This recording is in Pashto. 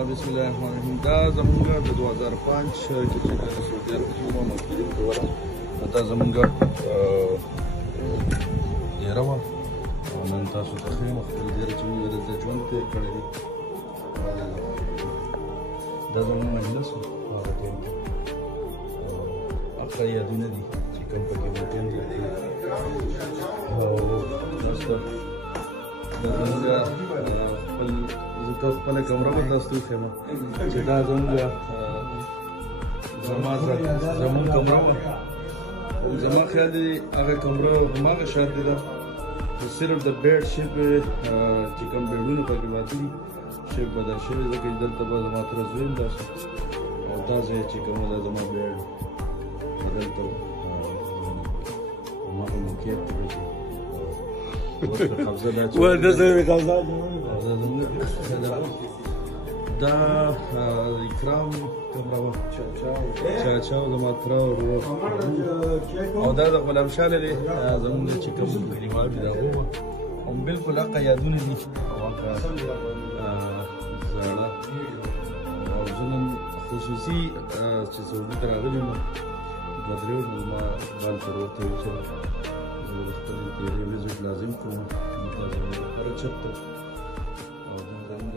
بسم الله الرحمن الرحیم. دا زمونږ د 2005 کې چې د سعودي عرب کې مو مکتوب کوله، دا زمونږ ډیره وه او نن تاسو ته ښیم خپل ډیره چې موږ دلته ژوند تېر کړی دی. دا زمونږ مجلس و هغه ټایم کې هغه یادونه دي چې کوم پکې موټین دي او تاسو ته دا زمونږ خپل زه ته خپله کمره به تاسو ته وښیم چې دا زمونږ زمونږ کمره وه. زما خیال دی هغه کمره هماغه شانتې ده، خو صرف د بیډ شیپ چې کوم بیډونه پکې واته دي شیپ بدل شوی، ځکه چې دلته به زما تره زوی هم داسې او دا ځای چې کومه ده زما بیډ دلته هماغه موقعیت دی چې قبضه دا دا اکرام کمره وه، چاچاو زما تره ورور او دا د غلام شاه دی زمونږ چې کوم کلیوال دي د هغو وه او بلکل هغه یادونه دي او هغه زاړه. او زه نن خصوصي چې سعودي ته راغلی یم دوه درې ورځې زما بال سره ورته ویل چې زه به د خپلې تېرې وزټ لازم کوم، نو دا زموږ لپاره چپ ده او دا زموږ